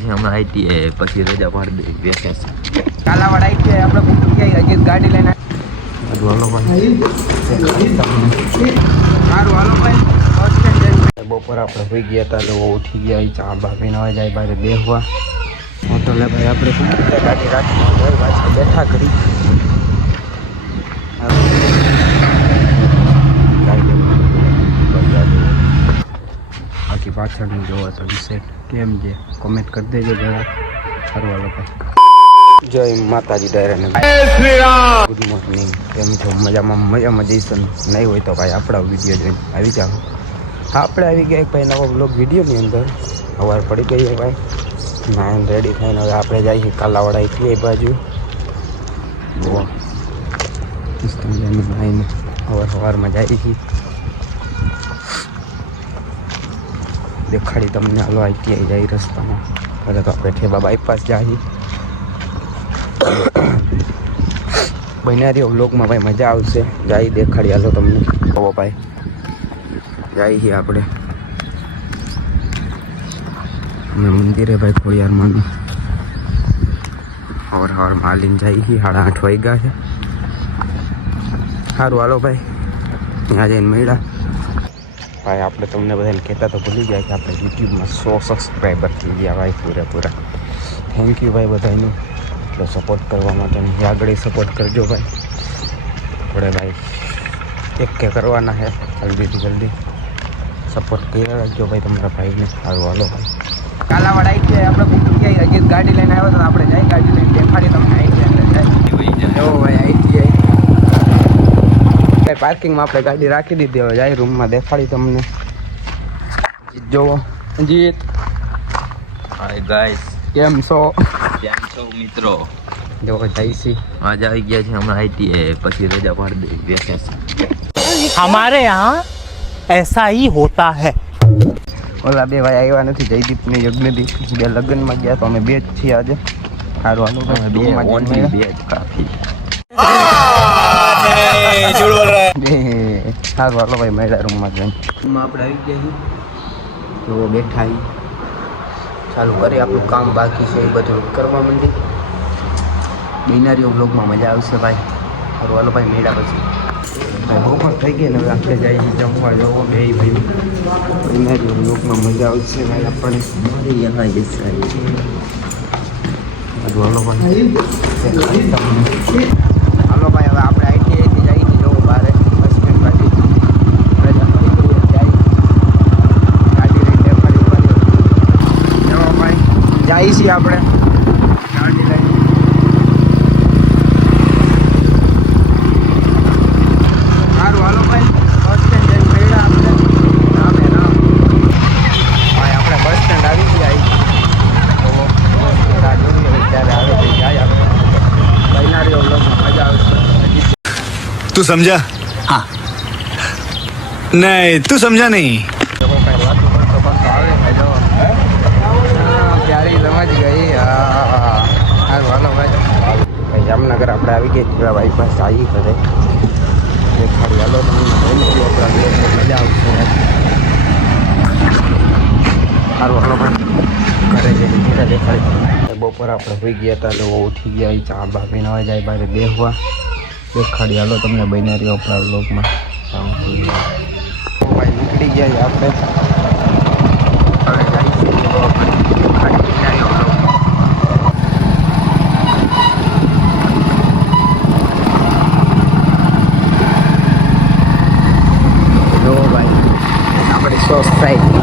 હમણાં આઈટીઆઈ પછી રજા પાડી દે વેકેશન કાલાવાડ આઈટીઆઈ આપણે પૂછું ક્યાંય હજી ગાડી લઈને હાલો ભાઈ સારું હાલો ભાઈ બપોર આપણે હોઈ ગયા હતા લોકો ઉઠી ગયા ચા બા પીને આવે જાય બહાર બેસવા હોટલે ભાઈ આપણે ગાડી રાખીને ઘર પાછા બેઠા કરી બાકી પાછળનું જોવા તો વિશે કેમ છે કોમેન્ટ કરી દેજો જરા ફરવા લોકો જય માતાજી ડાયરાને ગુડ મોર્નિંગ કેમ છો મજામાં જઈશું નહીં હોય તો ભાઈ આપણા વિડીયો જોઈને આવી જાઓ આપણે આવી ગયા ભાઈ નવો બ્લોગ વિડીયોની અંદર સવાર પડી ગઈ છે ભાઈ નાઈન રેડી થઈને હવે આપણે જઈએ કાલાવાડ આવીએ એ બાજુ નાઈને સવારમાં જઈએ છીએ દેખાડી તમને હાલો આઈટીઆઈ જાય રસ્તામાં હવે તો આપણે ઠેબા બાયપાસ જઈએ બનારીઓ બ્લોગમાં ભાઈ મજા આવશે જાય દેખાડી હાલો તમને કહો ભાઈ જઈએ આપણે અમે મંદિરે ભાઈ ખોડિયારમાંનું હવારમાં હાલીને જઈએ 8:30 વાગ્યા છે સારું હાલો ભાઈ ત્યાં જઈને મળ્યા ભાઈ આપણે તમને બધાને કહેતા તો ભૂલી ગયા કે આપણે યુટ્યુબમાં 100 સબસ્ક્રાઈબર થઈ ગયા ભાઈ પૂરેપૂરા થેન્ક યુ ભાઈ બધાનું એટલો સપોર્ટ કરવા માટે આગળ સપોર્ટ કરજો ભાઈ આપણે ભાઈ એક કરવાના છે જલ્દીથી જલ્દી સપોર્ટ કર્યા રાખજો ભાઈ તમારા ભાઈને સારું હાલો ભાઈ કાલાવાડ આઈટીઆઈ આપણે પૂછું ક્યાંય હજી ગાડી લઈને આવ્યો તો આપણે જાય ગાડી લઈને દેખાડી તમને આઈટીઆઈ જો ભાઈ આઈટીઆઈ પાર્કિંગમાં આપણે ગાડી રાખી દીધી હવે જાય રૂમમાં દેખાડી તમને જોવો જીત હાય ગાઈસ કેમ છો મિત્રો જો જઈશી આજ આવી ગયા છે હમણાં આઈટીઆઈ પછી રજા પાડી દે વેકેશન हमारे यहाँ ऐसा ही होता है ઓલા બે ભાઈ આવ્યા નથી જયદીપ ને યજ્ઞદીપ બે લગ્નમાં ગયા તો અમે બે જ છીએ આજે સારું હાલો બે ઓનલી બે જ કાફી સારું હાલો ભાઈ મેળા રૂમમાં જઈને આપણે આવી ગયા તો બેઠા ચાલુ કરી આપણું કામ બાકી છે એ બધું કરવા માંડી બિનારીઓ બ્લોગમાં મજા આવશે ભાઈ સારું હાલો ભાઈ મેળા પછી બપોર થઈ ગઈ ને હવે આપણે જઈએ જમવા જવો બે ભાઈ બિનારીઓ બ્લોગમાં મજા આવશે ભાઈ આપણને હાલો ભાઈ હાલો ભાઈ હવે આપણે આઈટીઆઈથી જઈએ જવું બહાર બસ સ્ટેન્ડ બાજુ રજા પડી જાય ગાડી લઈને ફરી જવા ભાઈ જઈએ છીએ આપણે ગાડી લઈને સારું હાલો ભાઈ બસ સ્ટેન્ડ જઈને મળ્યા આપણે રામે રામ ભાઈ આપણે બસ સ્ટેન્ડ આવી ગયા તો બસ રાહ જોઈએ ત્યારે આવે તો જાય આપણે બિનારીઓ બ્લોગમાં મજા આવશે तू समझा हाँ नहीं तू समझा नहीं प्यारी समझ गई हालो भाई जामनगर આપણે આવી ગયા બાયપાસ આવી કરે દેખાડી હાલો તમને મજા આવશે સારું હાલો ભાઈ ઘરે જઈને દેખાડી બપોર આપણે હોઈ ગયા હતા લોકો ઉઠી ગયા ચા બા પીને આવે જાય બહાર બેસવા દેખાડી હાલો તમને બનારીઓ આપણા બ્લોગમાં ભાઈ નીકળી ગયા આપણે હવે જઈશું જો ભાઈ આપણી સોસાયટી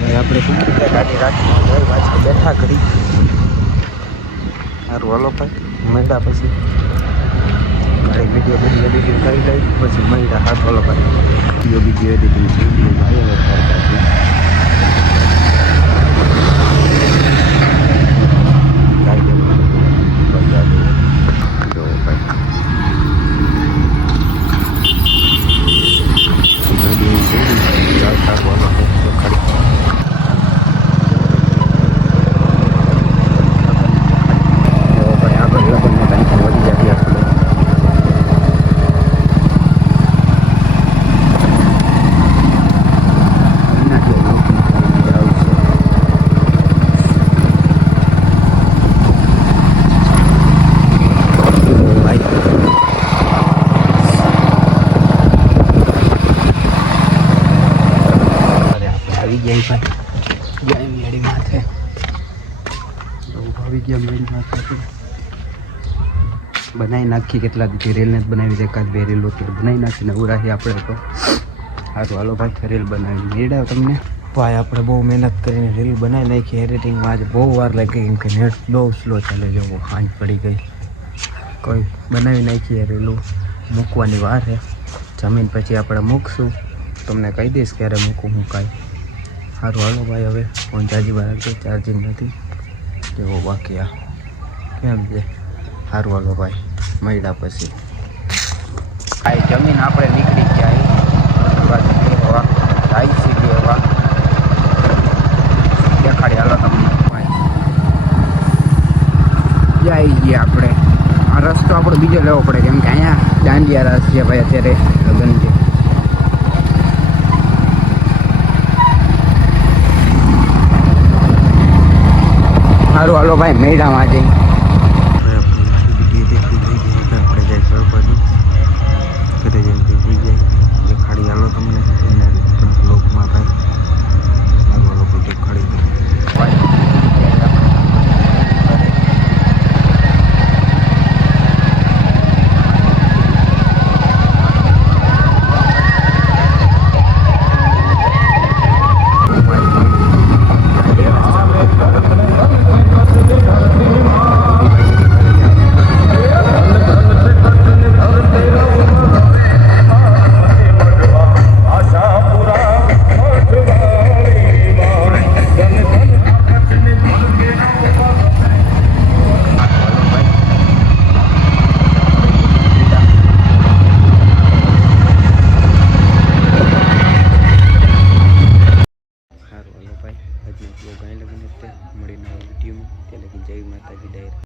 ભાઈ આપણે ગાડી રાખીને ઘર પાછા બેઠા કરી સારું હાલો ભાઈ મળ્યા પછી ઘરે વિડીયો એડિટિંગ કરી લઈ પછી મળ્યા હાથ હાલો ભાઈ વિડીયો એડિટિંગ થઈ ભાઈ હવે ઘર પાછું નહીં ભાઈ. ગયા મેળી માથે આવી ગયા મેળી માથે બનાવી નાખી. કેટલા દીધી રેલ ને જ બનાવી એકાદ બે રેલ હોતી બનાવી નાખીને ઉરાહી આપણે તો. સારું હાલો ભાઈ રેલ બનાવી મેળા તમને. ભાઈ આપણે બહુ મહેનત કરીને રીલ બનાવી નાખી. એડિટિંગમાં આજે બહુ વાર લાગી કેમ કે નેટ બહુ સ્લો ચાલે. જવો સાંજ પડી ગઈ. કોઈ બનાવી નાખીએ રેલું મૂકવાની વાર છે. જમીન પછી આપણે મૂકશું. તમને કહી દઈશ ક્યારે મૂકું હું કાંઈ. સારું હાલો ભાઈ હવે ફોન ચાર્જિંગ રાખજો. ચાર્જિંગ નથી જેવો બાકી આ કેમ છે. સારું હાલો ભાઈ મળ્યા પછી. આ જમીન આપણે નીકળી ગયા આવી સીધી હવા દેખાડી. હાલો તમને જઈ ગયા આપણે. આ રસ્તો આપણો બીજો લેવો પડે કેમ કે અહીંયા દાંડિયા રસ છે ભાઈ અત્યારે લગ્ન છે. સારું હાલો ભાઈ મેળામાં જઈ